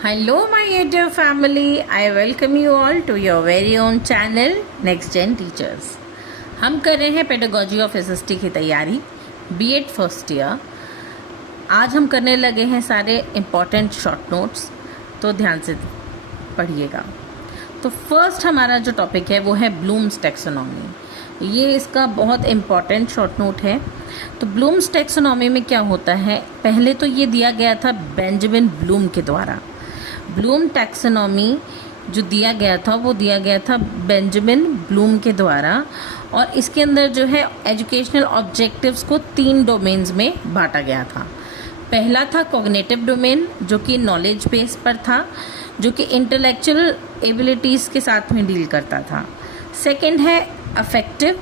Hello, my YouTube family. I welcome you all to your very own channel, Next Gen Teachers. हम कर रहे हैं pedagogy of SST की तैयारी, BEd first year. आज हम करने लगे हैं सारे इम्पॉर्टेंट शॉर्ट नोट्स, तो ध्यान से पढ़िएगा। तो फर्स्ट हमारा जो टॉपिक है वो है ब्लूम्स टैक्सोनॉमी। ये इसका बहुत इम्पॉर्टेंट शॉर्ट नोट है। तो ब्लूम्स टैक्सोनॉमी में क्या होता है, पहले तो ये दिया गया था बेंजामिन ब्लूम के द्वारा। ब्लूम टैक्सोनॉमी जो दिया गया था वो दिया गया था बेंजामिन ब्लूम के द्वारा, और इसके अंदर जो है एजुकेशनल ऑब्जेक्टिव्स को 3 डोमेन्स में बांटा गया था। पहला था कॉग्निटिव डोमेन, जो कि नॉलेज बेस पर था, जो कि इंटेलेक्चुअल एबिलिटीज़ के साथ में डील करता था। सेकंड है अफेक्टिव,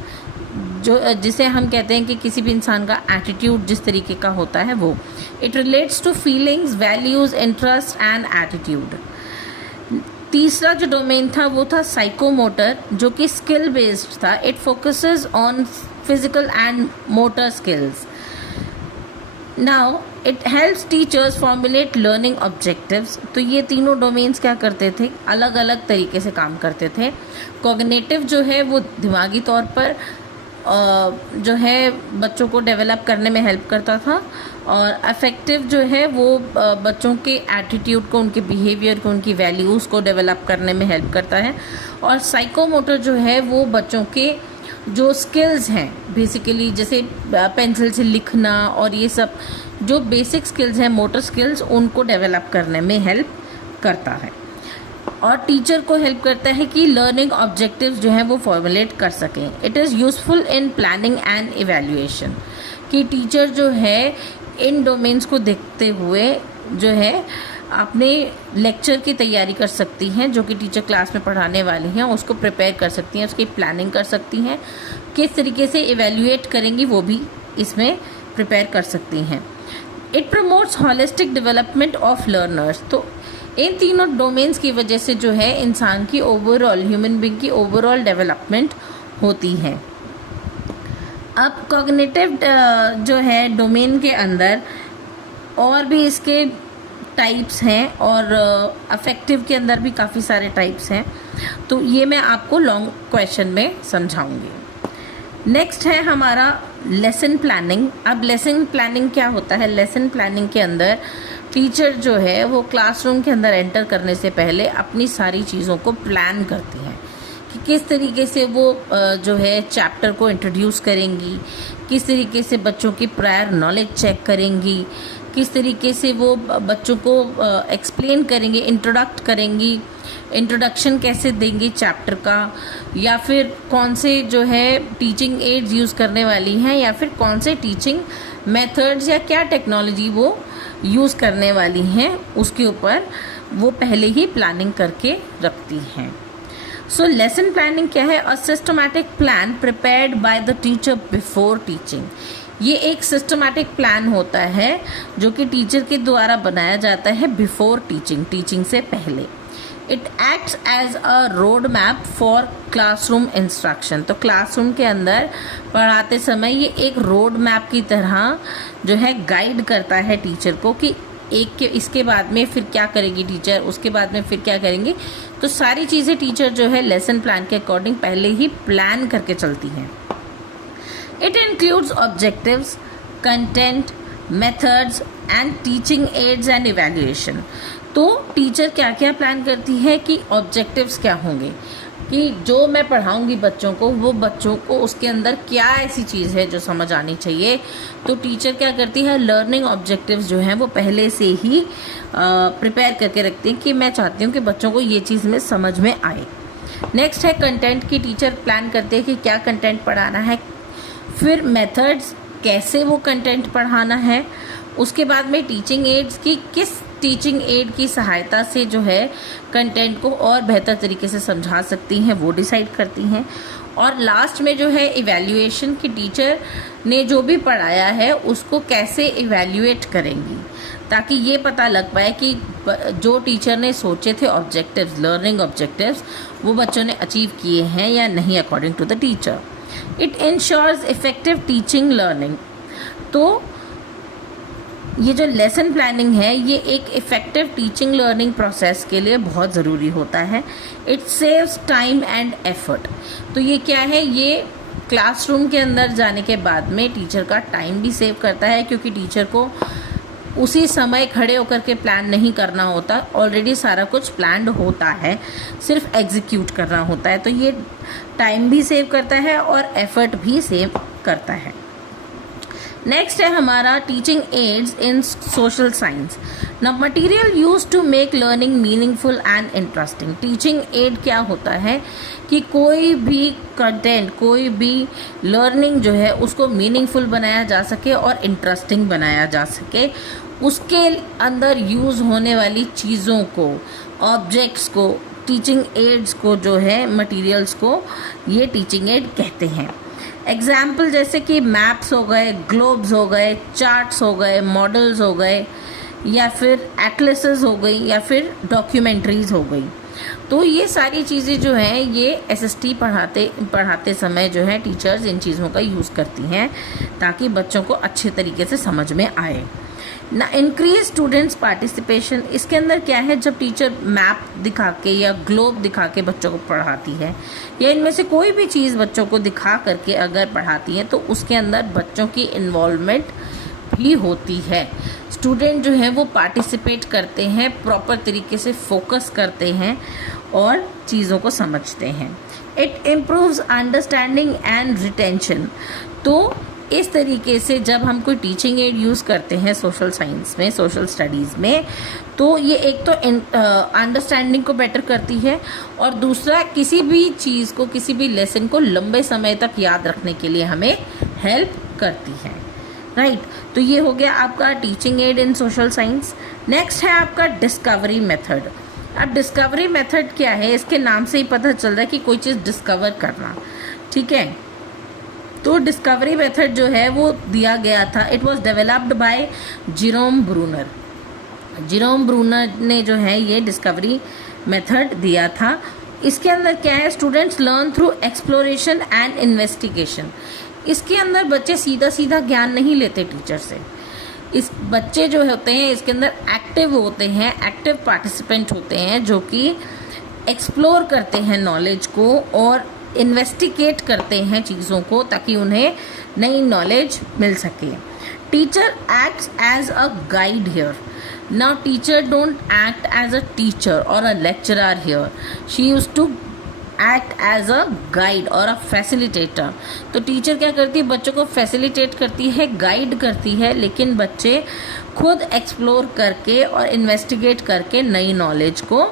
जो जिसे हम कहते हैं कि किसी भी इंसान का एटीट्यूड जिस तरीके का होता है वो। It relates to feelings, values, interest and attitude. तीसरा जो डोमेन था वो था साइकोमोटर, जो कि स्किल बेस्ड था। It focuses on physical and motor skills. Now it helps teachers formulate learning objectives. तो ये तीनों डोमेन्स क्या करते थे, अलग अलग तरीके से काम करते थे। कॉग्निटिव जो है वो दिमागी तौर पर जो है बच्चों को डेवलप करने में हेल्प करता था, और अफेक्टिव जो है वो बच्चों के एटीट्यूड को, उनके बिहेवियर को, उनकी वैल्यूज़ को डेवलप करने में हेल्प करता है। और साइकोमोटर जो है वो बच्चों के जो स्किल्स हैं, बेसिकली जैसे पेंसिल से लिखना और ये सब जो बेसिक स्किल्स हैं, मोटर स्किल्स, उनको डेवलप करने में हेल्प करता है। और टीचर को हेल्प करता है कि लर्निंग ऑब्जेक्टिव्स जो हैं वो फॉर्मुलेट कर सकें। It is useful in planning and evaluation, कि टीचर जो है इन डोमेन्स को देखते हुए जो है अपने लेक्चर की तैयारी कर सकती हैं, जो कि टीचर क्लास में पढ़ाने वाली हैं, उसको प्रिपेयर कर सकती हैं, उसकी प्लानिंग कर सकती हैं, किस तरीके से इवैल्यूएट करेंगी वो भी इसमें प्रिपेयर कर सकती हैं। It promotes holistic development of learners. तो इन तीनों डोमेन्स की वजह से जो है इंसान की ओवरऑल, ह्यूमन बीइंग की ओवरऑल डेवलपमेंट होती है। अब कॉग्निटिव जो है डोमेन के अंदर और भी इसके टाइप्स हैं, और अफेक्टिव के अंदर भी काफ़ी सारे टाइप्स हैं, तो ये मैं आपको लॉन्ग क्वेश्चन में समझाऊंगी। नेक्स्ट है हमारा लेसन प्लानिंग। अब लेसन प्लानिंग क्या होता है, लेसन प्लानिंग के अंदर टीचर जो है वो क्लासरूम के अंदर एंटर करने से पहले अपनी सारी चीज़ों को प्लान करती हैं कि किस तरीके से वो जो है चैप्टर को इंट्रोड्यूस करेंगी, किस तरीके से बच्चों की प्रायर नॉलेज चेक करेंगी, किस तरीके से वो बच्चों को एक्सप्लेन करेंगी, इंट्रोडक्ट करेंगी, इंट्रोडक्शन कैसे देंगी चैप्टर का, या फिर कौन से जो है टीचिंग एड्स यूज़ करने वाली हैं, या फिर कौन से टीचिंग मेथड्स या क्या टेक्नोलॉजी वो यूज़ करने वाली हैं, उसके ऊपर वो पहले ही प्लानिंग करके रखती हैं। सो लेसन प्लानिंग क्या है, a systematic plan prepared by the teacher before teaching. ये एक सिस्टमैटिक प्लान होता है जो कि टीचर के द्वारा बनाया जाता है बिफोर टीचिंग, टीचिंग से पहले। It acts as a road map for classroom instruction. तो क्लासरूम के अंदर पढ़ाते समय ये एक रोड मैप की तरह जो है गाइड करता है टीचर को कि इसके बाद में फिर क्या करेगी टीचर, उसके बाद में फिर क्या करेंगे। तो सारी चीज़ें टीचर जो है लेसन प्लान के अकॉर्डिंग पहले ही प्लान करके चलती हैं। It includes objectives, content, methods and teaching ads and evaluation. तो टीचर क्या क्या प्लान करती है कि ऑब्जेक्टिव्स क्या होंगे, कि जो मैं पढ़ाऊंगी बच्चों को, वो बच्चों को उसके अंदर क्या ऐसी चीज़ है जो समझ आनी चाहिए। तो टीचर क्या करती है, लर्निंग ऑब्जेक्टिव्स जो हैं वो पहले से ही प्रिपेयर करके रखती हैं कि मैं चाहती हूँ कि बच्चों को ये चीज़ में समझ में आए। नेक्स्ट है कंटेंट, की टीचर प्लान करते हैं कि क्या कंटेंट पढ़ाना है, फिर मेथड्स, कैसे वो कंटेंट पढ़ाना है, उसके बाद में टीचिंग एड्स की किस टीचिंग एड की सहायता से जो है कंटेंट को और बेहतर तरीके से समझा सकती हैं, वो डिसाइड करती हैं। और लास्ट में जो है इवैल्यूएशन, की टीचर ने जो भी पढ़ाया है उसको कैसे इवैल्यूएट करेंगी, ताकि ये पता लग पाए कि जो टीचर ने सोचे थे ऑब्जेक्टिव्स, लर्निंग ऑब्जेक्टिव्स, वो बच्चों ने अचीव किए हैं या नहीं according to the teacher. It ensures effective teaching learning. तो ये जो लेसन प्लानिंग है ये एक इफ़ेक्टिव टीचिंग लर्निंग प्रोसेस के लिए बहुत ज़रूरी होता है। It saves time and effort. तो ये क्या है, ये क्लासरूम के अंदर जाने के बाद में टीचर का टाइम भी सेव करता है, क्योंकि टीचर को उसी समय खड़े होकर के प्लान नहीं करना होता, ऑलरेडी सारा कुछ प्लान्ड होता है, सिर्फ एग्जीक्यूट करना होता है। तो ये टाइम भी सेव करता है और एफर्ट भी सेव करता है। नेक्स्ट है हमारा teaching aids in social science. Now material used to make learning meaningful and interesting. Teaching aid क्या होता है कि कोई भी कंटेंट, कोई भी लर्निंग जो है उसको मीनिंगफुल बनाया जा सके और इंटरेस्टिंग बनाया जा सके। उसके अंदर यूज़ होने वाली चीज़ों को, ऑब्जेक्ट्स को, टीचिंग एड्स को जो है, मटेरियल्स को, ये टीचिंग एड कहते हैं। एग्जाम्पल जैसे कि मैप्स हो गए, ग्लोब्स हो गए, चार्ट्स हो गए, मॉडल्स हो गए, या फिर एटलसेस हो गई, या फिर डॉक्यूमेंट्रीज हो गई। तो ये सारी चीज़ें जो हैं ये एसएसटी पढ़ाते समय जो है टीचर्स इन चीज़ों का यूज़ करती हैं ताकि बच्चों को अच्छे तरीके से समझ में आए ना। Increase students participation. इसके अंदर क्या है, जब टीचर मैप दिखा के या ग्लोब दिखा के बच्चों को पढ़ाती है, या इनमें से कोई भी चीज़ बच्चों को दिखा करके अगर पढ़ाती है, तो उसके अंदर बच्चों की इन्वॉल्वमेंट भी होती है। स्टूडेंट जो है वो पार्टिसिपेट करते हैं, प्रॉपर तरीके से फोकस करते हैं और चीज़ों को समझते हैं। It improves understanding and retention. तो इस तरीके से जब हम कोई टीचिंग एड यूज़ करते हैं सोशल साइंस में, सोशल स्टडीज़ में, तो ये एक तो अंडरस्टैंडिंग को बेटर करती है, और दूसरा किसी भी चीज़ को, किसी भी लेसन को लंबे समय तक याद रखने के लिए हमें हेल्प करती है। राइट, तो ये हो गया आपका टीचिंग एड इन सोशल साइंस। नेक्स्ट है आपका डिस्कवरी मेथड। अब डिस्कवरी मेथड क्या है, इसके नाम से ही पता चल रहा है कि कोई चीज़ डिस्कवर करना। ठीक है, तो डिस्कवरी मेथड जो है वो दिया गया था, it was developed by Jerome Bruner. Jerome Bruner ने जो है ये डिस्कवरी मेथड दिया था। इसके अंदर क्या है, students learn through exploration and investigation. इसके अंदर बच्चे सीधा सीधा ज्ञान नहीं लेते टीचर से। इस बच्चे जो होते हैं इसके अंदर एक्टिव होते हैं, एक्टिव पार्टिसिपेंट होते हैं, जो कि एक्सप्लोर करते हैं नॉलेज को और इन्वेस्टिगेट करते हैं चीज़ों को, ताकि उन्हें नई नॉलेज मिल सके। Teacher acts as a guide here. Now teacher don't act as a teacher और a lecturer here, she used to act as a guide और अ फैसिलिटेटर। तो टीचर क्या करती है, बच्चों को फैसिलिटेट करती है, गाइड करती है, लेकिन बच्चे खुद एक्सप्लोर करके और इन्वेस्टिगेट करके नई नॉलेज को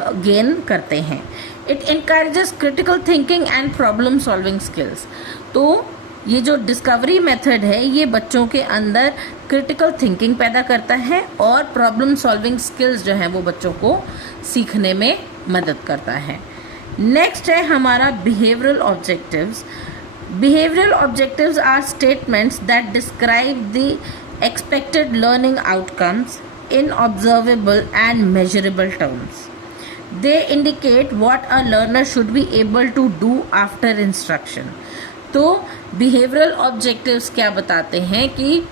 गेन करते हैं। It encourages critical thinking and problem solving skills. तो ये जो डिस्कवरी मेथड है ये बच्चों के अंदर क्रिटिकल थिंकिंग पैदा करता है और प्रॉब्लम सॉल्विंग स्किल्स जो हैं वो बच्चों को सीखने में मदद करता है। नेक्स्ट है हमारा behavioural objectives. Behavioural objectives are statements that describe the expected learning outcomes in observable and measurable terms. They indicate what a learner should be able to do after instruction. तो behavioral objectives क्या बताते हैं कि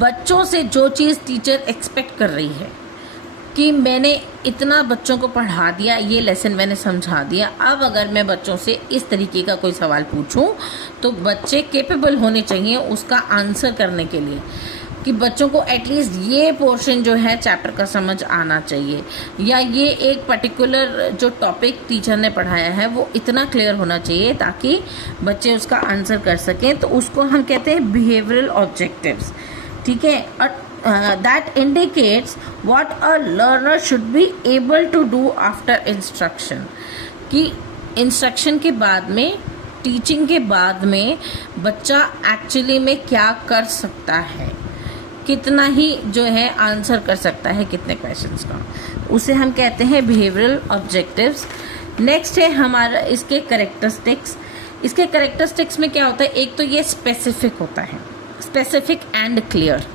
बच्चों से जो चीज़ teacher expect कर रही है कि मैंने इतना बच्चों को पढ़ा दिया, ये लेसन मैंने समझा दिया, अब अगर मैं बच्चों से इस तरीके का कोई सवाल पूछूं तो बच्चे केपेबल होने चाहिए उसका आंसर करने के लिए, कि बच्चों को एटलीस्ट ये पोर्शन जो है चैप्टर का समझ आना चाहिए, या ये एक पर्टिकुलर जो टॉपिक टीचर ने पढ़ाया है वो इतना क्लियर होना चाहिए ताकि बच्चे उसका आंसर कर सकें। तो उसको हम कहते हैं बिहेवियरल ऑब्जेक्टिव्स। ठीक है, that indicates what a learner should be able to do after instruction, कि इंस्ट्रक्शन के बाद में, टीचिंग के बाद में बच्चा एक्चुअली में क्या कर सकता है, कितना ही जो है आंसर कर सकता है कितने क्वेश्चंस का, उसे हम कहते हैं बिहेवियरल ऑब्जेक्टिव्स। नेक्स्ट है हमारा इसके कैरेक्टरिस्टिक्स। इसके कैरेक्टरिस्टिक्स में क्या होता है, एक तो ये स्पेसिफिक होता है, स्पेसिफिक एंड क्लियर,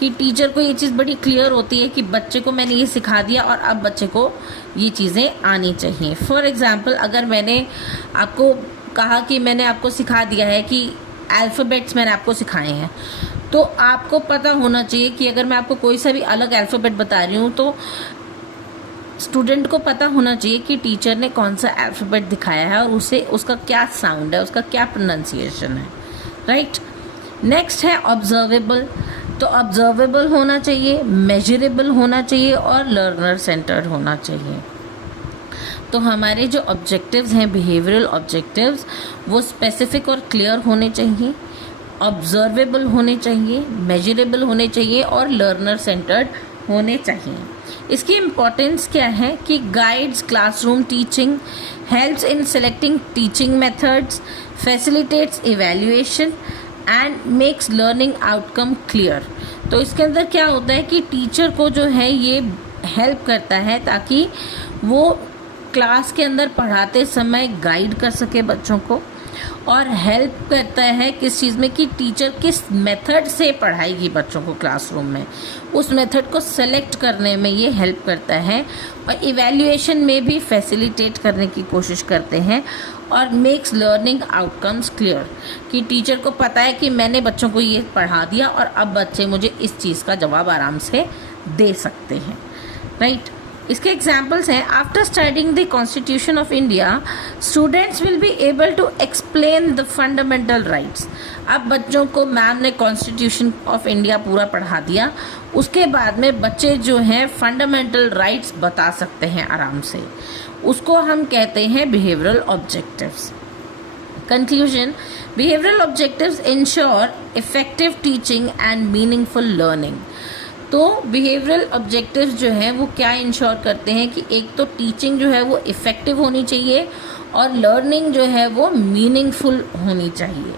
कि टीचर को ये चीज़ बड़ी क्लियर होती है कि बच्चे को मैंने ये सिखा दिया और अब बच्चे को ये चीज़ें आनी चाहिए। फॉर एग्ज़ाम्पल, अगर मैंने आपको कहा कि मैंने आपको सिखा दिया है कि अल्फ़ाबेट्स मैंने आपको सिखाए हैं, तो आपको पता होना चाहिए कि अगर मैं आपको कोई सा भी अलग अल्फ़ाबेट बता रही हूँ तो स्टूडेंट को पता होना चाहिए कि टीचर ने कौन सा अल्फ़ाबेट दिखाया है और उसे उसका क्या साउंड है, उसका क्या प्रोनाउंसिएशन है, राइट। नेक्स्ट है ऑब्जर्वेबल। तो ऑब्जर्वेबल होना चाहिए, मेजरेबल होना चाहिए और लर्नर सेंटर्ड होना चाहिए। तो हमारे जो ऑब्जेक्टिव्स हैं, बिहेवियरल ऑब्जेक्टिव्स, वो स्पेसिफिक और क्लियर होने चाहिए, ऑब्जर्वेबल होने चाहिए, मेजरेबल होने चाहिए और लर्नर सेंटर्ड होने चाहिए। इसकी इम्पोर्टेंस क्या है कि guides classroom teaching, helps in selecting teaching methods, facilitates evaluation and makes learning outcome clear. तो इसके अंदर क्या होता है कि टीचर को जो है ये हेल्प करता है ताकि वो क्लास के अंदर पढ़ाते समय गाइड कर सके बच्चों को, और हेल्प करता है किस चीज़ में कि टीचर किस मेथड से पढ़ाएगी बच्चों को क्लासरूम में, उस मेथड को सेलेक्ट करने में ये हेल्प करता है, और इवैल्यूएशन में भी फैसिलिटेट करने की कोशिश करते हैं, और मेक्स लर्निंग आउटकम्स क्लियर कि टीचर को पता है कि मैंने बच्चों को ये पढ़ा दिया और अब बच्चे मुझे इस चीज़ का जवाब आराम से दे सकते हैं, राइट। इसके एग्जाम्पल्स हैं, after studying the constitution of India students will be able to explain the fundamental rights. अब बच्चों को मैम ने कॉन्स्टिट्यूशन ऑफ इंडिया पूरा पढ़ा दिया, उसके बाद में बच्चे जो हैं फंडामेंटल राइट्स बता सकते हैं आराम से, उसको हम कहते हैं behavioural objectives. Conclusion, behavioural objectives ensure effective teaching and meaningful learning. तो बिहेवियरल ऑब्जेक्टिव्स जो हैं वो क्या इंश्योर करते हैं कि एक तो टीचिंग जो है वो इफ़ेक्टिव होनी चाहिए और लर्निंग जो है वो मीनिंगफुल होनी चाहिए,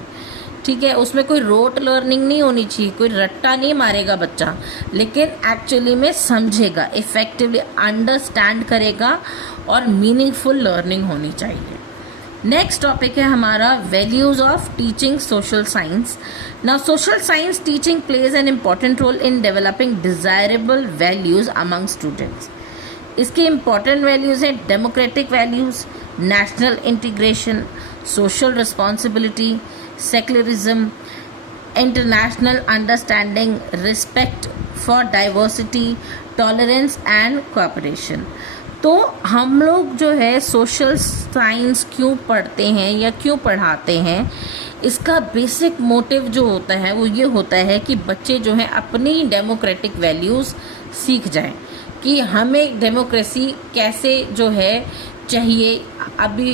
ठीक है। उसमें कोई रोट लर्निंग नहीं होनी चाहिए, कोई रट्टा नहीं मारेगा बच्चा, लेकिन एक्चुअली में समझेगा, इफ़ेक्टिवली अंडरस्टैंड करेगा और मीनिंगफुल लर्निंग होनी चाहिए। नेक्स्ट टॉपिक है हमारा values of teaching social science. Now social science teaching plays an important role in developing desirable values among students. इसकी इम्पॉर्टेंट वैल्यूज हैं democratic values, national integration, social responsibility, secularism, international understanding, respect for diversity, tolerance and cooperation. तो हम लोग जो है social science क्यों पढ़ते हैं या क्यों पढ़ाते हैं, इसका बेसिक मोटिव जो होता है वो ये होता है कि बच्चे जो हैं अपनी डेमोक्रेटिक वैल्यूज़ सीख जाएं कि हमें डेमोक्रेसी कैसे जो है चाहिए। अभी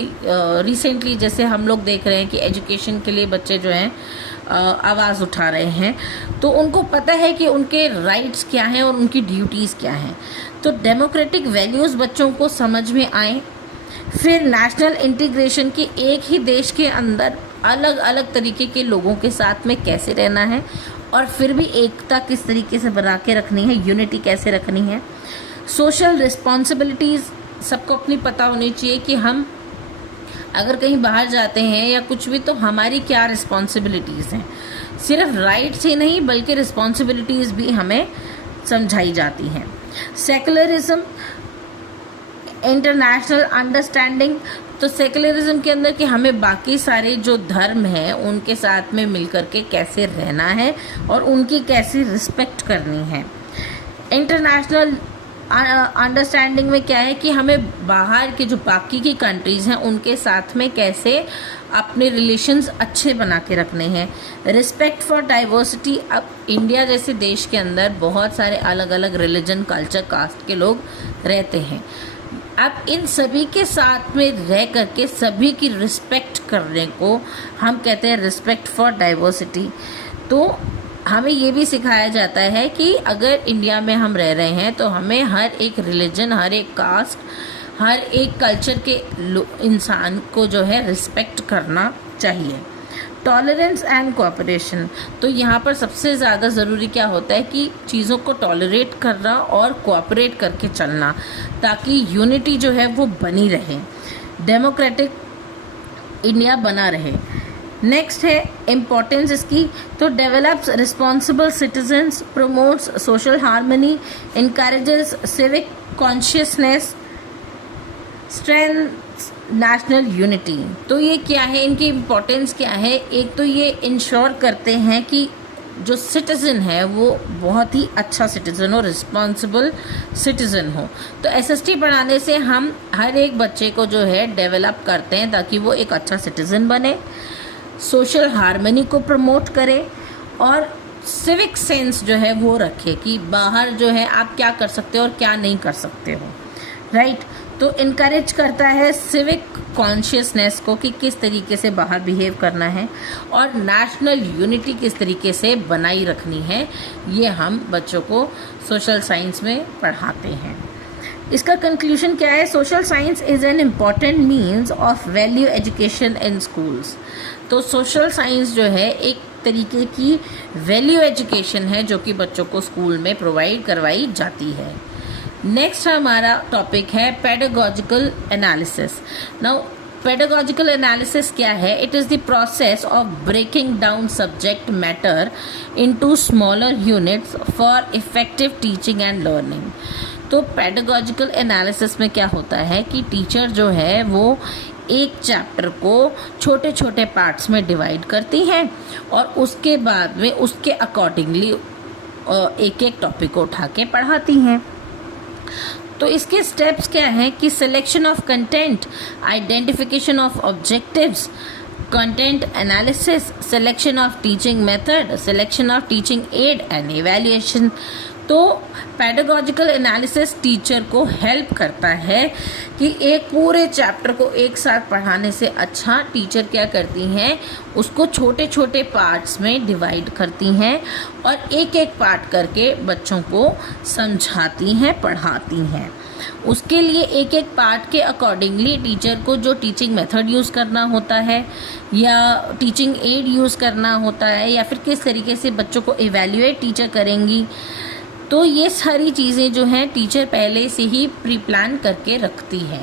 रिसेंटली जैसे हम लोग देख रहे हैं कि एजुकेशन के लिए बच्चे जो हैं आवाज़ उठा रहे हैं, तो उनको पता है कि उनके राइट्स क्या हैं और उनकी ड्यूटीज़ क्या हैं। तो डेमोक्रेटिक वैल्यूज़ बच्चों को समझ में आए, फिर नेशनल इंटीग्रेशन की एक ही देश के अंदर अलग अलग तरीके के लोगों के साथ में कैसे रहना है और फिर भी एकता किस तरीके से बना के रखनी है, यूनिटी कैसे रखनी है। सोशल रिस्पॉन्सिबिलिटीज़ सबको अपनी पता होनी चाहिए कि हम अगर कहीं बाहर जाते हैं या कुछ भी तो हमारी क्या रिस्पॉन्सिबिलिटीज़ हैं। सिर्फ राइट्स ही नहीं बल्कि रिस्पॉन्सिबिलिटीज़ भी हमें समझाई जाती हैं। सेकुलरिज्म, इंटरनेशनल अंडरस्टैंडिंग, तो सेकुलरिज्म के अंदर कि हमें बाकी सारे जो धर्म हैं उनके साथ में मिलकर के कैसे रहना है और उनकी कैसी रिस्पेक्ट करनी है। इंटरनेशनल अंडरस्टैंडिंग में क्या है कि हमें बाहर के जो बाकी की कंट्रीज़ हैं उनके साथ में कैसे अपने रिलेशंस अच्छे बना के रखने हैं। रिस्पेक्ट फॉर डाइवर्सिटी, अब इंडिया जैसे देश के अंदर बहुत सारे अलग अलग रिलीजन, कल्चर, कास्ट के लोग रहते हैं। अब इन सभी के साथ में रह करके सभी की रिस्पेक्ट करने को हम कहते हैं रिस्पेक्ट फॉर डाइवर्सिटी। तो हमें ये भी सिखाया जाता है कि अगर इंडिया में हम रह रहे हैं तो हमें हर एक रिलीजन, हर एक कास्ट, हर एक कल्चर के इंसान को जो है रिस्पेक्ट करना चाहिए। टॉलरेंस एंड कोऑपरेशन, तो यहाँ पर सबसे ज़्यादा ज़रूरी क्या होता है कि चीज़ों को टॉलरेट करना और कोऑपरेट करके चलना ताकि यूनिटी जो है वो बनी रहे, डेमोक्रेटिक इंडिया बना रहे। नेक्स्ट है इम्पोर्टेंस इसकी, तो develops responsible citizens, promotes social harmony, encourages civic consciousness, strength national unity. तो ये क्या है, इनकी इम्पोर्टेंस क्या है? एक तो ये इंश्योर करते हैं कि जो सिटीज़न है वो बहुत ही अच्छा सिटीज़न हो, रिस्पॉन्सिबल सिटीज़न हो। तो एसएसटी पढ़ाने से हम हर एक बच्चे को जो है डेवलप करते हैं ताकि वो एक अच्छा सिटीज़न बने, सोशल हार्मनी को प्रमोट करे और सिविक सेंस जो है वो रखे कि बाहर जो है आप क्या कर सकते हो और क्या नहीं कर सकते हो, राइट। तो इनकरेज करता है सिविक कॉन्शियसनेस को कि किस तरीके से बाहर बिहेव करना है और नेशनल यूनिटी किस तरीके से बनाई रखनी है, ये हम बच्चों को सोशल साइंस में पढ़ाते हैं। इसका कंक्लूजन क्या है? Social science is an important means of value education in schools. तो सोशल साइंस जो है एक तरीके की वैल्यू एजुकेशन है जो कि बच्चों को स्कूल में प्रोवाइड करवाई जाती है। नेक्स्ट हमारा टॉपिक है pedagogical analysis. Now pedagogical analysis क्या है? It is the process of breaking down subject matter into smaller units for effective teaching and learning. तो पेडागोजिकल एनालिसिस में क्या होता है कि टीचर जो है वो एक चैप्टर को छोटे छोटे पार्ट्स में डिवाइड करती हैं और उसके बाद में उसके अकॉर्डिंगली एक एक टॉपिक को उठा के पढ़ाती हैं। तो इसके स्टेप्स क्या हैं कि selection of content, identification of objectives, content analysis, selection of teaching method, selection of teaching add and evaluation. तो पेडागोजिकल एनालिसिस टीचर को हेल्प करता है कि एक पूरे चैप्टर को एक साथ पढ़ाने से अच्छा टीचर क्या करती हैं, उसको छोटे छोटे पार्ट्स में डिवाइड करती हैं और एक एक पार्ट करके बच्चों को समझाती हैं, पढ़ाती हैं। उसके लिए एक एक पार्ट के अकॉर्डिंगली टीचर को जो टीचिंग मेथड यूज़ करना होता है या टीचिंग एड यूज़ करना होता है या फिर किस तरीके से बच्चों को इवैल्यूएट टीचर करेंगी, तो ये सारी चीज़ें जो हैं टीचर पहले से ही प्री प्लान करके रखती है।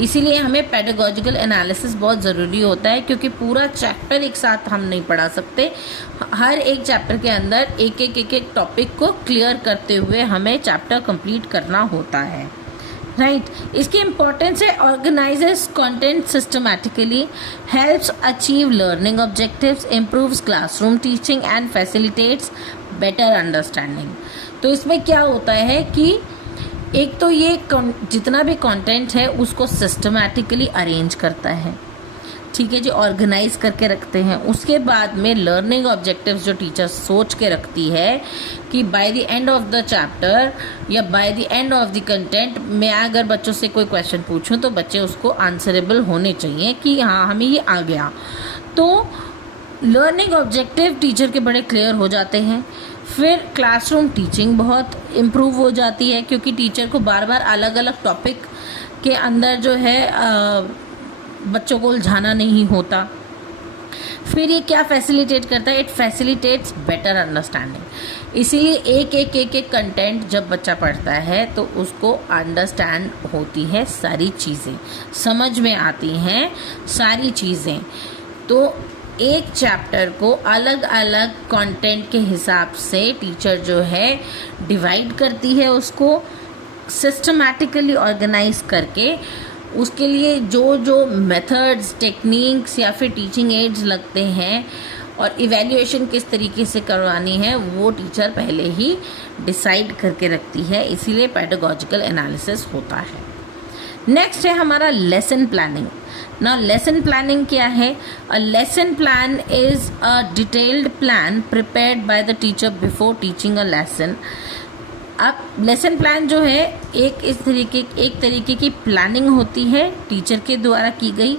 इसीलिए हमें पेडागोजिकल एनालिसिस बहुत ज़रूरी होता है क्योंकि पूरा चैप्टर एक साथ हम नहीं पढ़ा सकते। हर एक चैप्टर के अंदर एक एक टॉपिक को क्लियर करते हुए हमें चैप्टर कंप्लीट करना होता है, राइट। इसकी इम्पोर्टेंस है organises content systematically, helps achieve learning objectives, improves classroom teaching and facilitates better understanding. तो इसमें क्या होता है कि एक तो ये जितना भी कंटेंट है उसको सिस्टमैटिकली अरेंज करता है, ठीक है जी, ऑर्गेनाइज करके रखते हैं। उसके बाद में लर्निंग ऑब्जेक्टिव्स जो टीचर सोच के रखती है कि by the end of the chapter या by the end of the content मैं अगर बच्चों से कोई क्वेश्चन पूछूं तो बच्चे उसको आंसरेबल होने चाहिए कि हाँ हमें ये आ गया। तो लर्निंग ऑब्जेक्टिव टीचर के बड़े क्लियर हो जाते हैं। फिर क्लासरूम टीचिंग बहुत इम्प्रूव हो जाती है क्योंकि टीचर को बार बार अलग अलग टॉपिक के अंदर जो है बच्चों को उलझाना नहीं होता। फिर ये क्या फैसिलिटेट करता है? It facilitates better understanding. इसीलिए एक कंटेंट जब बच्चा पढ़ता है तो उसको अंडरस्टैंड होती है, सारी चीज़ें समझ में आती हैं, सारी चीज़ें। तो एक चैप्टर को अलग अलग कंटेंट के हिसाब से टीचर जो है डिवाइड करती है, उसको सिस्टमैटिकली ऑर्गेनाइज करके उसके लिए जो जो मेथड्स, टेक्निक्स या फिर टीचिंग एड्स लगते हैं और इवैल्यूएशन किस तरीके से करवानी है वो टीचर पहले ही डिसाइड करके रखती है। इसीलिए पेडागोजिकल एनालिसिस होता है। नेक्स्ट है हमारा lesson planning. Now lesson planning क्या है? A lesson plan is a detailed plan prepared by the teacher before teaching a lesson. अब लेसन प्लान जो है एक तरीके की प्लानिंग होती है टीचर के द्वारा की गई,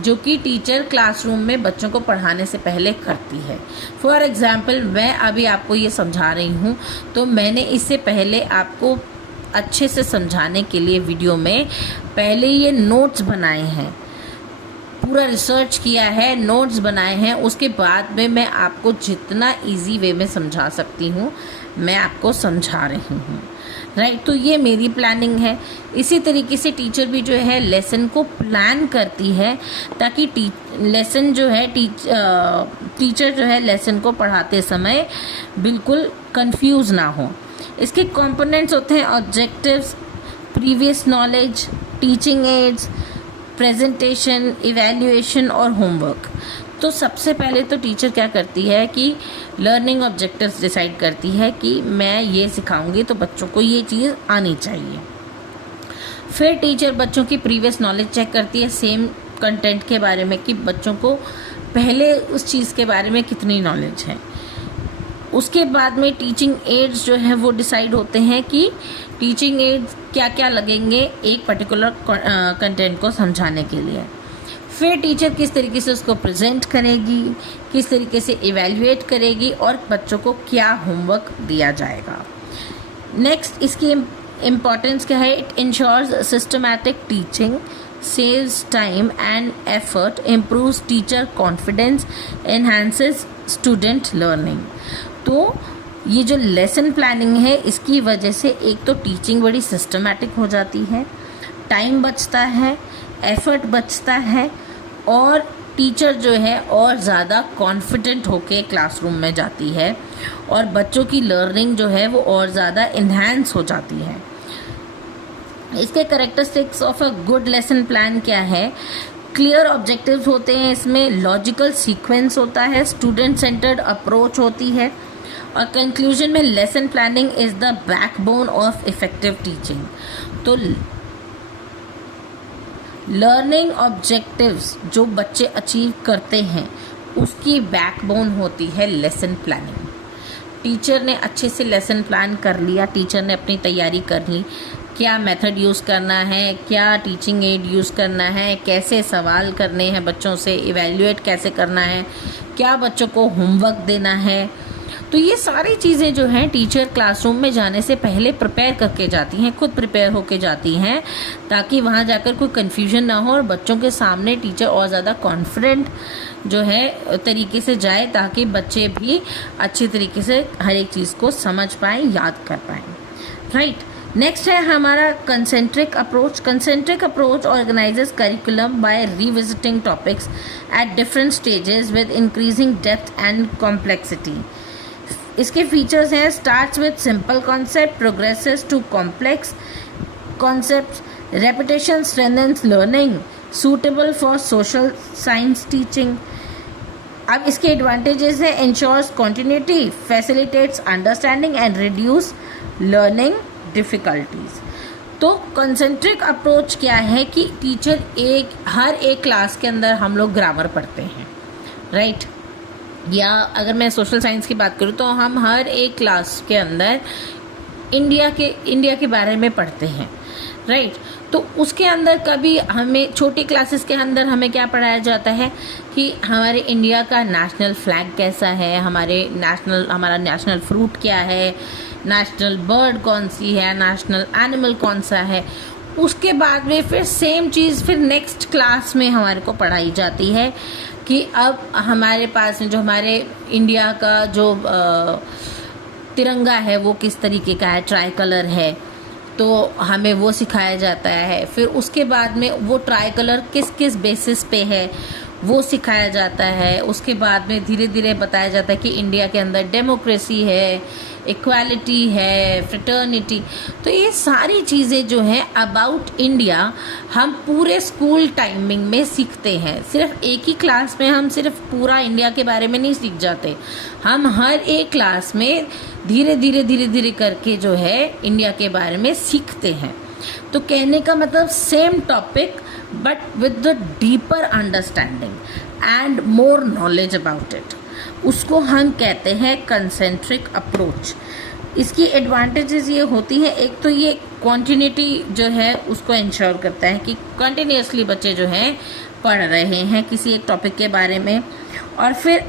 जो कि टीचर क्लासरूम में बच्चों को पढ़ाने से पहले करती है। फॉर एग्जाम्पल मैं अभी आपको ये समझा रही हूँ तो मैंने इससे पहले आपको अच्छे से समझाने के लिए वीडियो में पहले ये नोट्स बनाए हैं, पूरा रिसर्च किया है, नोट्स बनाए हैं। उसके बाद में मैं आपको जितना इजी वे में समझा सकती हूँ मैं आपको समझा रही हूँ, राइट। तो ये मेरी प्लानिंग है। इसी तरीके से टीचर भी जो है लेसन को प्लान करती है ताकि लेसन जो है टीचर जो है लेसन को पढ़ाते समय बिल्कुल कंफ्यूज ना हो। इसके कंपोनेंट्स होते हैं objectives, previous knowledge, teaching ads, presentation, evaluation और होमवर्क। तो सबसे पहले तो टीचर क्या करती है कि लर्निंग ऑब्जेक्टिव्स डिसाइड करती है कि मैं ये सिखाऊंगी तो बच्चों को ये चीज़ आनी चाहिए। फिर टीचर बच्चों की प्रीवियस नॉलेज चेक करती है सेम कंटेंट के बारे में कि बच्चों को पहले उस चीज़ के बारे में कितनी नॉलेज है। उसके बाद में टीचिंग एड्स जो है वो डिसाइड होते हैं कि टीचिंग एड्स क्या क्या लगेंगे एक पर्टिकुलर कंटेंट को समझाने के लिए। फिर टीचर किस तरीके से उसको प्रेजेंट करेगी, किस तरीके से इवैल्यूएट करेगी और बच्चों को क्या होमवर्क दिया जाएगा। नेक्स्ट इसकी इम्पॉर्टेंस क्या है, it ensures systematic teaching, saves time and effort, improves teacher confidence, enhances student learning. तो ये जो लेसन प्लानिंग है इसकी वजह से एक तो टीचिंग बड़ी सिस्टमैटिक हो जाती है, टाइम बचता है, एफर्ट बचता है और टीचर जो है और ज़्यादा कॉन्फिडेंट होके क्लासरूम में जाती है और बच्चों की लर्निंग जो है वो और ज़्यादा इन्हांस हो जाती है। इसके characteristics of a good lesson plan क्या है, क्लियर ऑब्जेक्टिव्स होते हैं, इसमें लॉजिकल सीक्वेंस होता है, स्टूडेंट सेंटर्ड अप्रोच होती है और कंक्लूजन में lesson planning is the backbone of effective teaching. तो लर्निंग ऑब्जेक्टिव्स जो बच्चे अचीव करते हैं उसकी बैकबोन होती है लेसन प्लानिंग। टीचर ने अच्छे से लेसन प्लान कर लिया, टीचर ने अपनी तैयारी कर ली, क्या मेथड यूज़ करना है, क्या टीचिंग एड यूज़ करना है, कैसे सवाल करने हैं बच्चों से, इवैल्यूएट कैसे करना है, क्या बच्चों को होमवर्क देना है। तो ये सारी चीज़ें जो हैं टीचर क्लासरूम में जाने से पहले प्रिपेयर करके जाती हैं, खुद प्रिपेयर होके जाती हैं ताकि वहाँ जाकर कोई कन्फ्यूजन ना हो और बच्चों के सामने टीचर और ज़्यादा कॉन्फिडेंट जो है तरीके से जाए ताकि बच्चे भी अच्छे तरीके से हर एक चीज़ को समझ पाएँ, याद कर पाएँ। राइट, नेक्स्ट है हमारा concentric approach. Concentric approach organises curriculum by revisiting topics at different stages with increasing depth and complexity. इसके फीचर्स हैं, starts with simple concept, progresses to complex concepts, repetition strengthens learning, suitable for social science teaching. अब इसके advantages हैं, ensures continuity, facilitates understanding and reduce learning difficulties. तो concentric approach क्या है कि teacher हर एक क्लास के अंदर हम लोग ग्रामर पढ़ते हैं, राइट, या अगर मैं सोशल साइंस की बात करूँ तो हम हर एक क्लास के अंदर इंडिया के बारे में पढ़ते हैं, राइट। तो उसके अंदर कभी हमें छोटी क्लासेस के अंदर हमें क्या पढ़ाया जाता है कि हमारे इंडिया का नेशनल फ्लैग कैसा है, हमारा नेशनल फ्रूट क्या है, नेशनल बर्ड कौन सी है, नेशनल एनिमल कौन सा है। उसके बाद में फिर सेम चीज़ फिर नेक्स्ट क्लास में हमारे को पढ़ाई जाती है कि अब हमारे पास जो हमारे इंडिया का जो तिरंगा है वो किस तरीके का है, ट्राई कलर है, तो हमें वो सिखाया जाता है। फिर उसके बाद में वो ट्राई कलर किस किस बेसिस पे है वो सिखाया जाता है। उसके बाद में धीरे धीरे बताया जाता है कि इंडिया के अंदर डेमोक्रेसी है, इक्वालिटी है, फ्रेटर्निटी। तो ये सारी चीज़ें जो हैं अबाउट इंडिया हम पूरे स्कूल टाइमिंग में सीखते हैं। सिर्फ एक ही क्लास में हम सिर्फ पूरा इंडिया के बारे में नहीं सीख जाते, हम हर एक क्लास में धीरे धीरे करके जो है इंडिया के बारे में सीखते हैं। तो कहने का मतलब same topic but with the deeper understanding and more knowledge about it, उसको हम कहते हैं कंसेंट्रिक अप्रोच। इसकी एडवांटेजेस ये होती हैं, एक तो ये क्वांटिटी जो है उसको इंश्योर करता है कि कंटिन्यूसली बच्चे जो हैं पढ़ रहे हैं किसी एक टॉपिक के बारे में, और फिर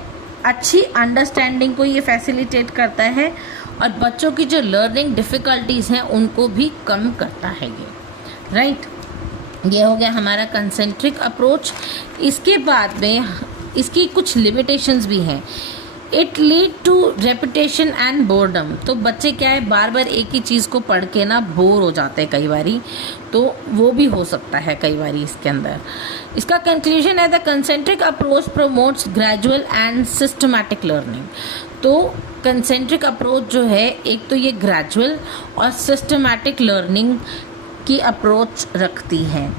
अच्छी अंडरस्टैंडिंग को ये फैसिलिटेट करता है और बच्चों की जो लर्निंग डिफ़िकल्टीज़ हैं उनको भी कम करता है ये, राइट। ये हो गया हमारा कंसेंट्रिक अप्रोच। इसके बाद में इसकी कुछ लिमिटेशंस भी हैं। It lead to repetition and boredom. तो बच्चे क्या है बार बार एक ही चीज़ को पढ़ के ना बोर हो जाते हैं कई बारी, तो वो भी हो सकता है कई बारी इसके अंदर। इसका कंक्लूजन है the concentric approach promotes gradual and systematic learning. तो कंसेंट्रिक अप्रोच जो है एक तो ये ग्रेजुअल और सिस्टमैटिक लर्निंग की अप्रोच रखती है।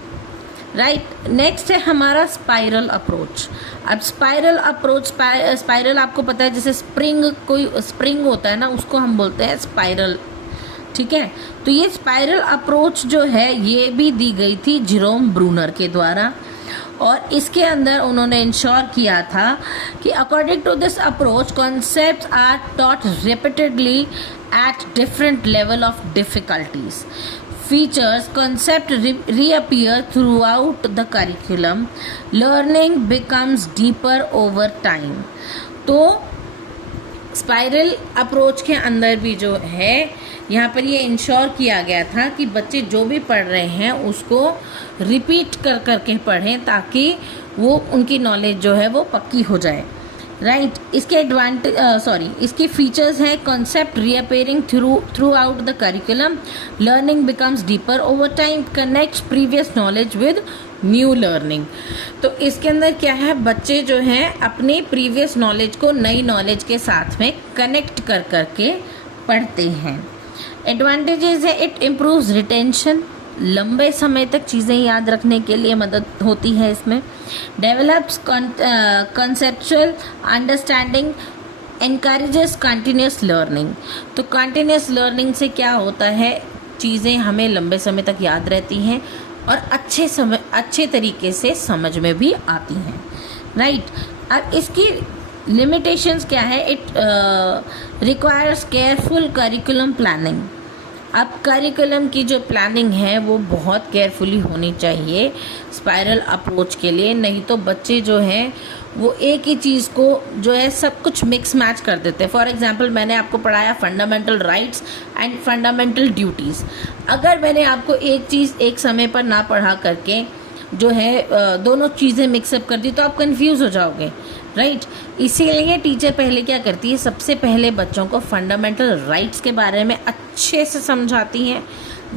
राइट। नेक्स्ट है हमारा स्पाइरल अप्रोच। अब स्पाइरल अप्रोच, स्पाइरल आपको पता है जैसे स्प्रिंग, कोई स्प्रिंग होता है ना, उसको हम बोलते हैं स्पाइरल, ठीक है। तो ये स्पाइरल अप्रोच जो है ये भी दी गई थी जेरोम ब्रूनर के द्वारा, और इसके अंदर उन्होंने इंश्योर किया था कि according to this approach concepts are taught repeatedly at different level of difficulties, features concept reappear throughout the curriculum, learning becomes deeper over time। तो स्पाइरल अप्रोच के अंदर भी जो है यहाँ पर ये इंश्योर किया गया था कि बच्चे जो भी पढ़ रहे हैं उसको रिपीट कर करके पढ़ें ताकि वो उनकी नॉलेज जो है वो पक्की हो जाए, राइट। इसके इसकी फीचर्स हैं concept reappearing throughout the curriculum, learning becomes deeper over time, connects previous knowledge with new learning. तो इसके अंदर क्या है, बच्चे जो हैं अपने प्रीवियस नॉलेज को नई नॉलेज के साथ में कनेक्ट कर करके पढ़ते हैं। एडवांटेजेस है, इट इम्प्रूव्स रिटेंशन, लंबे समय तक चीज़ें याद रखने के लिए मदद होती है इसमें। Develops conceptual understanding, encourages continuous learning. तो कंटिन्यूस लर्निंग से क्या होता है, चीज़ें हमें लंबे समय तक याद रहती हैं और अच्छे तरीके से समझ में भी आती हैं, राइट। अब इसकी लिमिटेशंस क्या है, it requires careful curriculum planning. अब करिकुलम की जो प्लानिंग है वो बहुत केयरफुली होनी चाहिए स्पाइरल अप्रोच के लिए, नहीं तो बच्चे जो हैं वो एक ही चीज़ को जो है सब कुछ मिक्स मैच कर देते हैं। फॉर एग्जांपल मैंने आपको पढ़ाया fundamental rights and fundamental duties, अगर मैंने आपको एक चीज़ एक समय पर ना पढ़ा करके जो है दोनों चीज़ें मिक्सअप कर दी तो आप कंफ्यूज हो जाओगे, राइट। इसीलिए टीचर पहले क्या करती है, सबसे पहले बच्चों को फंडामेंटल राइट्स के बारे में अच्छे से समझाती हैं।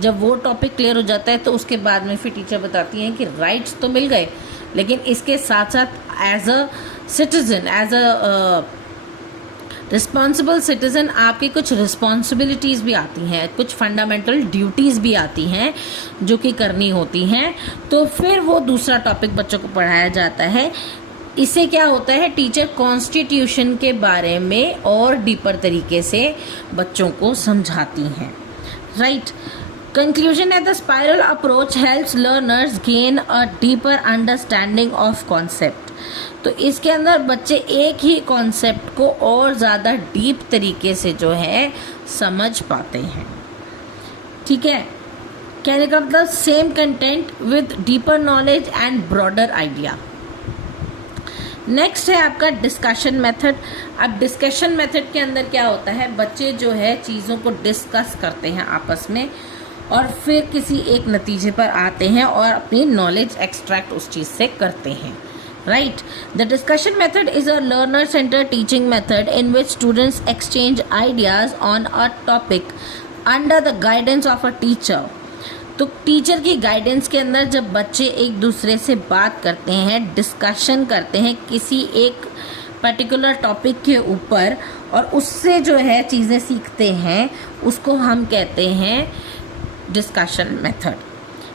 जब वो टॉपिक क्लियर हो जाता है तो उसके बाद में फिर टीचर बताती हैं कि राइट्स तो मिल गए, लेकिन इसके साथ साथ as a citizen, as a responsible citizen आपकी कुछ रिस्पॉन्सिबिलिटीज़ भी आती हैं, कुछ फंडामेंटल ड्यूटीज़ भी आती हैं जो कि करनी होती हैं। तो फिर वो दूसरा टॉपिक बच्चों को पढ़ाया जाता है। इससे क्या होता है, टीचर कॉन्स्टिट्यूशन के बारे में और डीपर तरीके से बच्चों को समझाती हैं, राइट। कंक्लूजन है, the spiral approach helps learners gain a deeper understanding of concept. तो इसके अंदर बच्चे एक ही कॉन्सेप्ट को और ज़्यादा डीप तरीके से जो है समझ पाते हैं, ठीक है। कहने का मतलब same content with deeper knowledge and broader idea. Next है आपका डिस्कशन मेथड। अब डिस्कशन मेथड के अंदर क्या होता है, बच्चे जो है चीज़ों को डिस्कस करते हैं आपस में और फिर किसी एक नतीजे पर आते हैं और अपनी नॉलेज एक्सट्रैक्ट उस चीज़ से करते हैं, right. The discussion method is a learner centre teaching method in which students exchange ideas on a topic under the guidance of a teacher. तो टीचर की गाइडेंस के अंदर जब बच्चे एक दूसरे से बात करते हैं, डिस्कशन करते हैं किसी एक पर्टिकुलर टॉपिक के ऊपर और उससे जो है चीज़ें सीखते हैं, उसको हम कहते हैं डिस्कशन मेथड।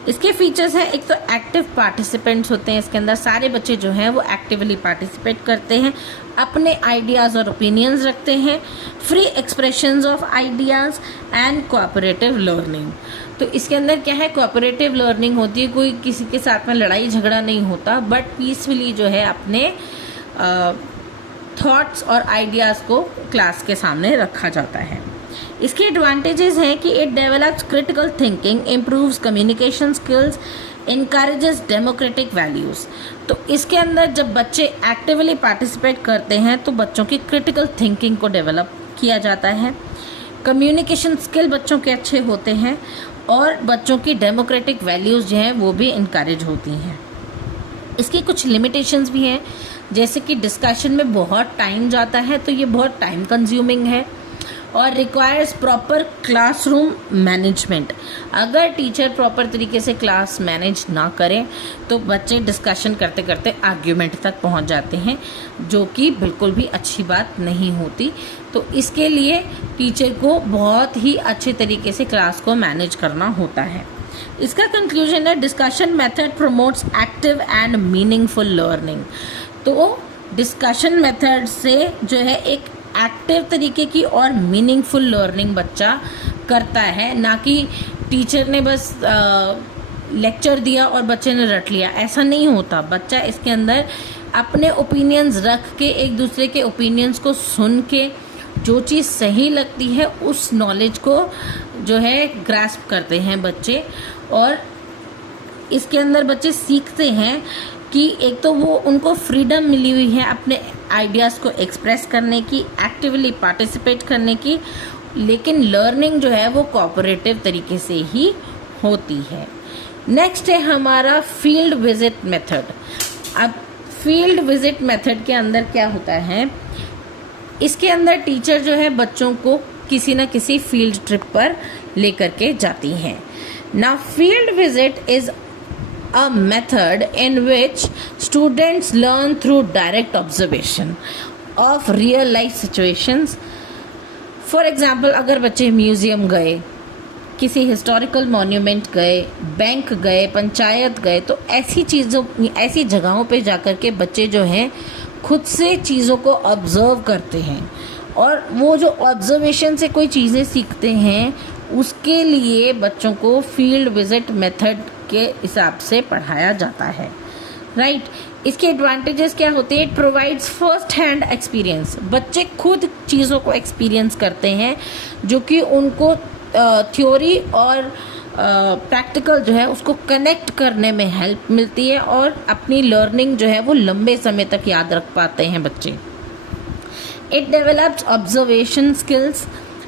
इसके फीचर्स हैं, एक तो एक्टिव पार्टिसिपेंट्स होते हैं, इसके अंदर सारे बच्चे जो हैं वो एक्टिवली पार्टिसिपेट करते हैं, अपने आइडियाज़ और ओपिनियंस रखते हैं, free expressions of ideas and cooperative learning. तो इसके अंदर क्या है, कोऑपरेटिव लर्निंग होती है, कोई किसी के साथ में लड़ाई झगड़ा नहीं होता, बट पीसफुली जो है अपने थॉट्स और आइडियाज़ को क्लास के सामने रखा जाता है। इसके एडवांटेजेस हैं कि it develops critical thinking, improves communication skills, encourages democratic values. तो इसके अंदर जब बच्चे एक्टिवली पार्टिसिपेट करते हैं तो बच्चों की क्रिटिकल थिंकिंग को डेवलप किया जाता है, कम्युनिकेशन स्किल बच्चों के अच्छे होते हैं और बच्चों की डेमोक्रेटिक वैल्यूज़ जो हैं वो भी इनकरेज होती हैं। इसकी कुछ लिमिटेशंस भी हैं, जैसे कि डिस्कशन में बहुत टाइम जाता है तो ये बहुत टाइम कंज्यूमिंग है और रिक्वायर्स प्रॉपर क्लासरूम मैनेजमेंट। अगर टीचर प्रॉपर तरीके से क्लास मैनेज ना करें तो बच्चे डिस्कशन करते करते आर्ग्यूमेंट तक पहुंच जाते हैं, जो कि बिल्कुल भी अच्छी बात नहीं होती। तो इसके लिए टीचर को बहुत ही अच्छे तरीके से क्लास को मैनेज करना होता है। इसका कंक्लूजन है discussion method promotes active and meaningful learning. तो डिस्कशन मेथड से जो है एक एक्टिव तरीके की और मीनिंगफुल लर्निंग बच्चा करता है, ना कि टीचर ने बस लेक्चर दिया और बच्चे ने रट लिया, ऐसा नहीं होता। बच्चा इसके अंदर अपने ओपिनियंस रख के, एक दूसरे के ओपिनियंस को सुन के, जो चीज़ सही लगती है उस नॉलेज को जो है ग्रास्प करते हैं बच्चे। और इसके अंदर बच्चे सीखते हैं कि एक तो वो उनको फ्रीडम मिली हुई है अपने आइडियाज़ को एक्सप्रेस करने की, एक्टिवली पार्टिसिपेट करने की, लेकिन लर्निंग जो है वो कोऑपरेटिव तरीके से ही होती है। नेक्स्ट है हमारा फील्ड विजिट मेथड। अब फील्ड विजिट मेथड के अंदर क्या होता है, इसके अंदर टीचर जो है बच्चों को किसी न किसी फील्ड ट्रिप पर लेकर के जाती हैं। Now field visit is a method in which students learn through direct observation of real life situations. For example, अगर बच्चे म्यूजियम गए, किसी हिस्टोरिकल मॉन्यूमेंट गए, बैंक गए, पंचायत गए, तो ऐसी जगहों पे जाकर के बच्चे जो हैं खुद से चीज़ों को ऑब्जर्व करते हैं, और वो जो ऑब्जर्वेशन से कोई चीज़ें सीखते हैं उसके लिए बच्चों को फील्ड विजिट मेथड के हिसाब से पढ़ाया जाता है, राइट। इसके एडवांटेजेस क्या होते हैं? It provides first hand experience. बच्चे खुद चीज़ों को एक्सपीरियंस करते हैं, जो कि उनको थ्योरी और प्रैक्टिकल जो है उसको कनेक्ट करने में हेल्प मिलती है, और अपनी लर्निंग जो है वो लंबे समय तक याद रख पाते हैं बच्चे। It develops observation skills.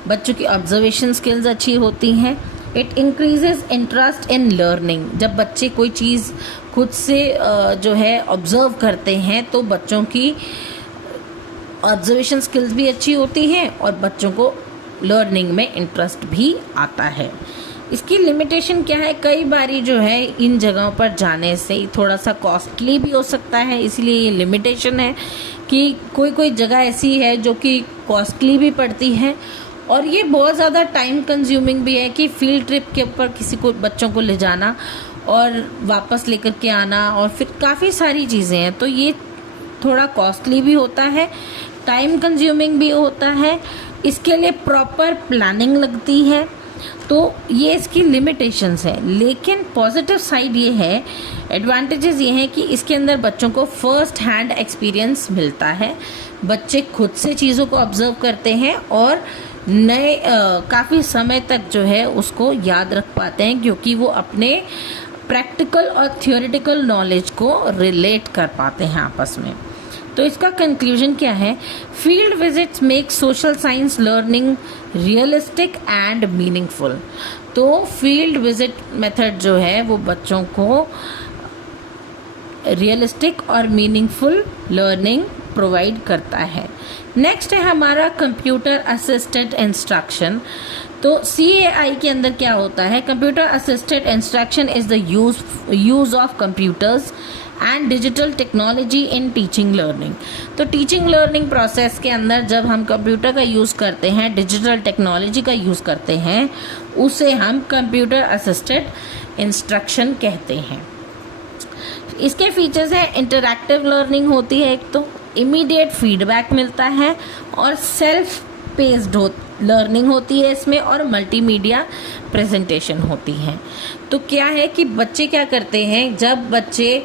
बच्चों की ऑब्जर्वेशन स्किल्स अच्छी होती हैं। It increases interest in learning. जब बच्चे कोई चीज़ खुद से जो है ऑब्जर्व करते हैं तो बच्चों की ऑब्जर्वेशन स्किल्स भी अच्छी होती हैं और बच्चों को लर्निंग में इंटरेस्ट भी आता है। इसकी लिमिटेशन क्या है? कई बारी जो है इन जगहों पर जाने से थोड़ा सा कॉस्टली भी हो सकता है, इसलिए ये लिमिटेशन है कि कोई जगह ऐसी है जो कि कॉस्टली भी पड़ती है, और ये बहुत ज़्यादा टाइम कंज्यूमिंग भी है कि फील्ड ट्रिप के ऊपर किसी को बच्चों को ले जाना और वापस लेकर के आना, और फिर काफ़ी सारी चीज़ें हैं, तो ये थोड़ा कॉस्टली भी होता है, टाइम कंज्यूमिंग भी होता है, इसके लिए प्रॉपर प्लानिंग लगती है, तो ये इसकी लिमिटेशंस है। लेकिन पॉजिटिव साइड ये है, एडवांटेजेस ये हैं कि इसके अंदर बच्चों को फर्स्ट हैंड एक्सपीरियंस मिलता है, बच्चे खुद से चीज़ों को ऑब्जर्व करते हैं और नए काफ़ी समय तक जो है उसको याद रख पाते हैं, क्योंकि वो अपने प्रैक्टिकल और थियोरेटिकल नॉलेज को रिलेट कर पाते हैं आपस में। तो इसका कंक्लूजन क्या है? Field visits make social science learning realistic and meaningful. तो फील्ड विजिट मेथड जो है वो बच्चों को रियलिस्टिक और मीनिंगफुल लर्निंग प्रोवाइड करता है। नेक्स्ट है हमारा कंप्यूटर असिस्टेड इंस्ट्रक्शन। तो CAI के अंदर क्या होता है? Computer assisted instruction is the use of computers and digital technology in teaching learning. तो टीचिंग लर्निंग प्रोसेस के अंदर जब हम कंप्यूटर का यूज़ करते हैं, डिजिटल टेक्नोलॉजी का यूज़ करते हैं, उसे हम कंप्यूटर असिस्टेड इंस्ट्रक्शन कहते हैं। इसके फीचर्स हैं, इंटरैक्टिव लर्निंग होती है, एक तो इमीडिएट फीडबैक मिलता है, और सेल्फ पेस्ड लर्निंग होती है इसमें, और मल्टीमीडिया प्रेजेंटेशन होती है। तो क्या है कि बच्चे क्या करते हैं, जब बच्चे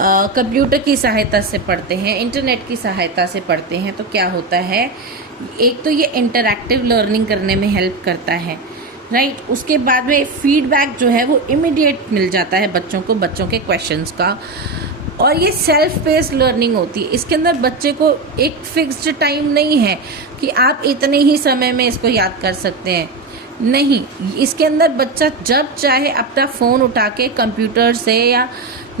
कंप्यूटर की सहायता से पढ़ते हैं, इंटरनेट की सहायता से पढ़ते हैं, तो क्या होता है, एक तो ये इंटरैक्टिव लर्निंग करने में हेल्प करता है, राइट। उसके बाद में फीडबैक जो है वो इमीडिएट मिल जाता है बच्चों को, बच्चों के क्वेश्चंस का, और ये सेल्फ पेस्ड लर्निंग होती है। इसके अंदर बच्चे को एक फिक्स्ड टाइम नहीं है कि आप इतने ही समय में इसको याद कर सकते हैं, नहीं। इसके अंदर बच्चा जब चाहे अपना फ़ोन उठा के कंप्यूटर से या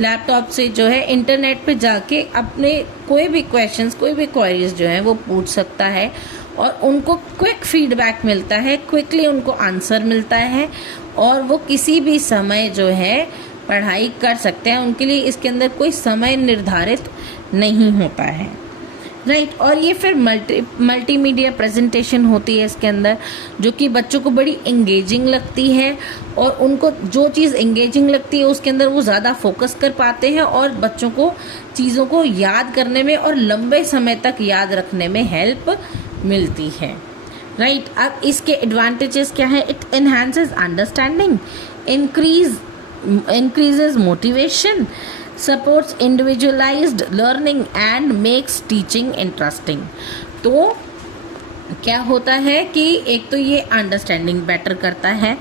लैपटॉप से जो है इंटरनेट पे जाके अपने कोई भी क्वेश्चंस, कोई भी क्वेरीज जो हैं वो पूछ सकता है, और उनको क्विक फीडबैक मिलता है, क्विकली उनको आंसर मिलता है, और वो किसी भी समय जो है पढ़ाई कर सकते हैं। उनके लिए इसके अंदर कोई समय निर्धारित नहीं होता है, राइट। और ये फिर मल्टीमीडिया प्रेजेंटेशन होती है इसके अंदर, जो कि बच्चों को बड़ी एंगेजिंग लगती है, और उनको जो चीज़ एंगेजिंग लगती है उसके अंदर वो ज़्यादा फोकस कर पाते हैं, और बच्चों को चीज़ों को याद करने में और लंबे समय तक याद रखने में हेल्प मिलती है। राइट। अब इसके एडवांटेजेस क्या है? It enhances understanding, increases motivation, supports individualized learning and makes teaching interesting। तो क्या होता है कि एक तो ये अंडरस्टैंडिंग बेटर करता है,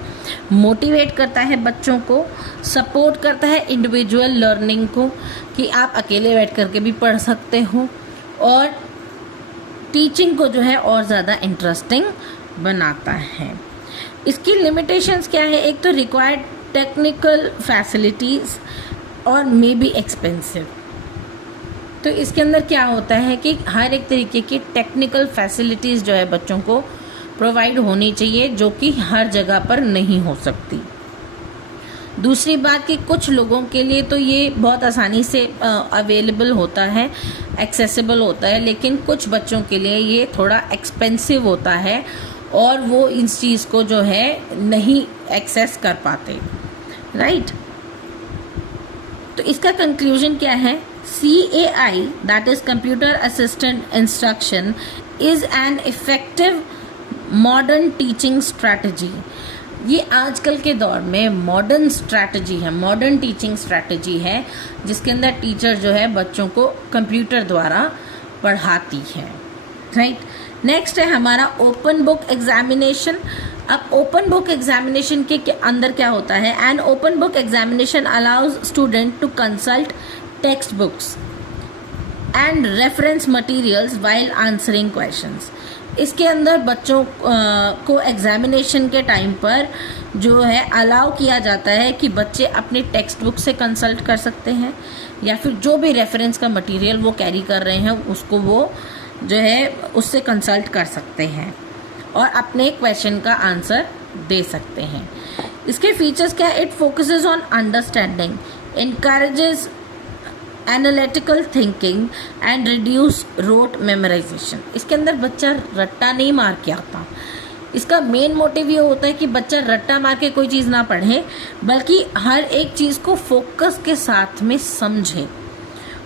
मोटिवेट करता है बच्चों को, सपोर्ट करता है इंडिविजुअल लर्निंग को कि आप अकेले बैठ करके भी पढ़ सकते हो, और टीचिंग को जो है और ज़्यादा इंटरेस्टिंग बनाता है। इसकी लिमिटेशंस क्या है? एक तो रिक्वायर्ड टेक्निकल फैसिलिटीज़ और मे बी एक्सपेंसिव। तो इसके अंदर क्या होता है कि हर एक तरीके की टेक्निकल फैसिलिटीज़ जो है बच्चों को प्रोवाइड होनी चाहिए, जो कि हर जगह पर नहीं हो सकती। दूसरी बात कि कुछ लोगों के लिए तो ये बहुत आसानी से अवेलेबल होता है, एक्सेसिबल होता है, लेकिन कुछ बच्चों के लिए ये थोड़ा एक्सपेंसिव होता है और वो इस चीज़ को जो है नहीं एक्सेस कर पाते। राइट। तो इसका कंक्लूजन क्या है? CAI, that is computer assistant instruction, is an effective modern teaching strategy. ये आजकल के दौर में मॉडर्न स्ट्रैटेजी है, मॉडर्न टीचिंग स्ट्रैटेजी है, जिसके अंदर टीचर जो है बच्चों को कंप्यूटर द्वारा पढ़ाती है। राइट। नेक्स्ट है हमारा ओपन बुक एग्जामिनेशन। अब ओपन बुक एग्जामिनेशन के अंदर क्या होता है? An open book examination allows student to consult textbooks and reference materials while answering questions. इसके अंदर बच्चों को एग्जामिनेशन के टाइम पर जो है अलाउ किया जाता है कि बच्चे अपने टेक्स्ट बुक से कंसल्ट कर सकते हैं, या फिर जो भी रेफरेंस का मटेरियल वो कैरी कर रहे हैं उसको वो जो है उससे कंसल्ट कर सकते हैं और अपने क्वेश्चन का आंसर दे सकते हैं। इसके फीचर्स क्या है? It focuses on understanding, encourages analytical thinking and reduce rote memorisation. इसके अंदर बच्चा रट्टा नहीं मार के आता। इसका मेन मोटिव ये होता है कि बच्चा रट्टा मार के कोई चीज़ ना पढ़े, बल्कि हर एक चीज़ को फोकस के साथ में समझे,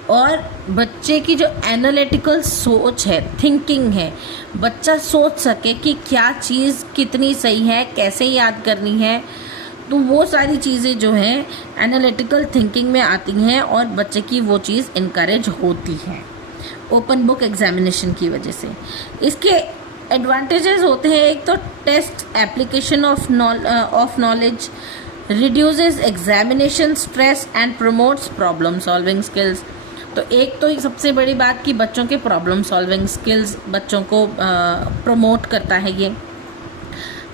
और बच्चे की जो एनालिटिकल सोच है, थिंकिंग है, बच्चा सोच सके कि क्या चीज़ कितनी सही है, कैसे याद करनी है। तो वो सारी चीज़ें जो हैं एनालिटिकल थिंकिंग में आती हैं और बच्चे की वो चीज़ इनकरेज होती है ओपन बुक एग्जामिनेशन की वजह से। इसके एडवांटेजेस होते हैं, एक तो test application of knowledge, reduces examination stress and promotes problem solving skills. तो एक तो सबसे बड़ी बात कि बच्चों के प्रॉब्लम सॉल्विंग स्किल्स बच्चों को प्रमोट करता है ये,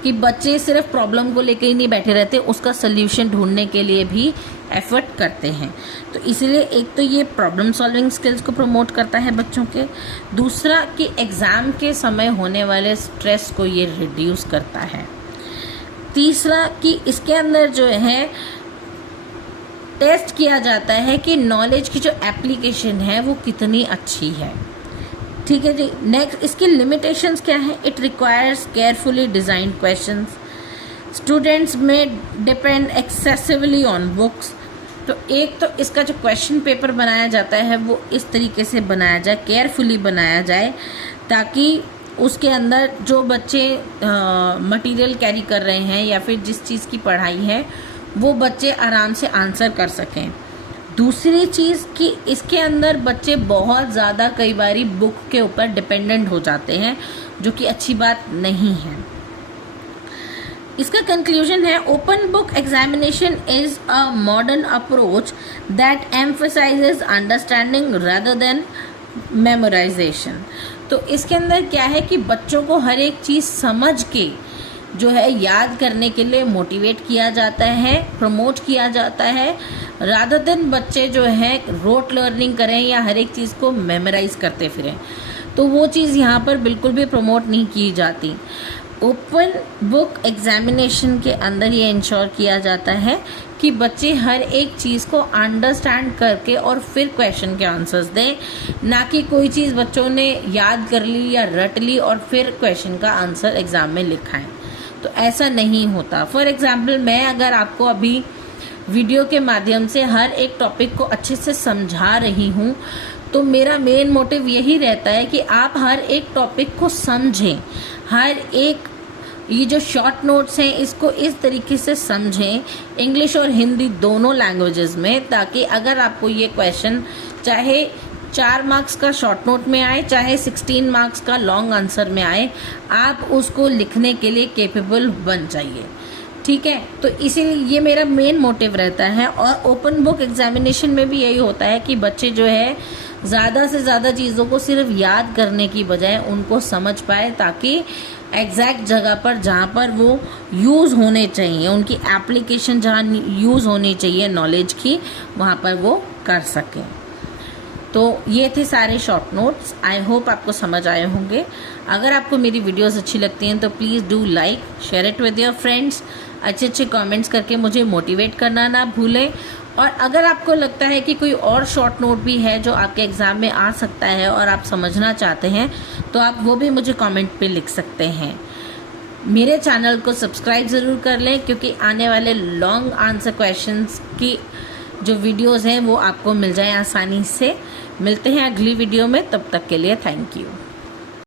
कि बच्चे सिर्फ प्रॉब्लम को लेकर ही नहीं बैठे रहते, उसका सल्यूशन ढूंढने के लिए भी एफर्ट करते हैं। तो इसीलिए एक तो ये प्रॉब्लम सॉल्विंग स्किल्स को प्रमोट करता है बच्चों के। दूसरा कि एग्ज़ाम के समय होने वाले स्ट्रेस को ये रिड्यूस करता है। तीसरा कि इसके अंदर जो है टेस्ट किया जाता है कि नॉलेज की जो एप्लीकेशन है वो कितनी अच्छी है। ठीक है जी। नेक्स्ट इसकी लिमिटेशंस क्या है? It requires carefully designed questions, students में डिपेंड एक्सेसिवली ऑन बुक्स। तो एक तो इसका जो क्वेश्चन पेपर बनाया जाता है वो इस तरीके से बनाया जाए, केयरफुली बनाया जाए, ताकि उसके अंदर जो बच्चे मटेरियल कैरी कर रहे हैं या फिर जिस चीज़ की पढ़ाई है वो बच्चे आराम से आंसर कर सकें। दूसरी चीज़ कि इसके अंदर बच्चे बहुत ज़्यादा कई बारी बुक के ऊपर डिपेंडेंट हो जाते हैं, जो कि अच्छी बात नहीं है। इसका कंक्लूजन है open book examination is a modern approach that emphasises understanding rather than memorisation. तो इसके अंदर क्या है कि बच्चों को हर एक चीज़ समझ के जो है याद करने के लिए मोटिवेट किया जाता है, प्रमोट किया जाता है, रादर देन बच्चे जो है रोट लर्निंग करें या हर एक चीज़ को मेमोराइज करते फिरें। तो वो चीज़ यहाँ पर बिल्कुल भी प्रमोट नहीं की जाती। ओपन बुक एग्जामिनेशन के अंदर ये इंश्योर किया जाता है कि बच्चे हर एक चीज़ को अंडरस्टैंड करके और फिर क्वेश्चन के आंसर्स दें, ना कि कोई चीज़ बच्चों ने याद कर ली या रट ली और फिर क्वेश्चन का आंसर एग्ज़ाम में लिखाएं। तो ऐसा नहीं होता। फॉर एग्जाम्पल, मैं अगर आपको अभी वीडियो के माध्यम से हर एक टॉपिक को अच्छे से समझा रही हूँ, तो मेरा मेन मोटिव यही रहता है कि आप हर एक टॉपिक को समझें, हर एक ये जो शॉर्ट नोट्स हैं इसको इस तरीके से समझें, इंग्लिश और हिंदी दोनों लैंग्वेजेस में, ताकि अगर आपको ये क्वेश्चन चाहे 4 मार्क्स का शॉर्ट नोट में आए, चाहे 16 मार्क्स का लॉन्ग आंसर में आए, आप उसको लिखने के लिए कैपेबल बन जाइए। ठीक है, तो इसीलिए ये मेरा मेन मोटिव रहता है। और ओपन बुक एग्जामिनेशन में भी यही होता है कि बच्चे जो है ज़्यादा से ज़्यादा चीज़ों को सिर्फ याद करने की बजाय उनको समझ पाए, ताकि एग्जैक्ट जगह पर जहाँ पर वो यूज़ होने चाहिए, उनकी एप्लीकेशन जहाँ यूज़ होनी चाहिए नॉलेज की, वहाँ पर वो कर सकें। तो ये थे सारे शॉर्ट नोट्स। आई होप आपको समझ आए होंगे। अगर आपको मेरी वीडियोस अच्छी लगती हैं तो please do like, share it with your friends. अच्छे कमेंट्स करके मुझे मोटिवेट करना ना भूलें। और अगर आपको लगता है कि कोई और शॉर्ट नोट भी है जो आपके एग्ज़ाम में आ सकता है और आप समझना चाहते हैं, तो आप वो भी मुझे कमेंट पे लिख सकते हैं। मेरे चैनल को सब्सक्राइब ज़रूर कर लें, क्योंकि आने वाले लॉन्ग आंसर क्वेश्चंस की जो वीडियोस हैं वो आपको मिल जाए आसानी से। मिलते हैं अगली वीडियो में, तब तक के लिए थैंक यू।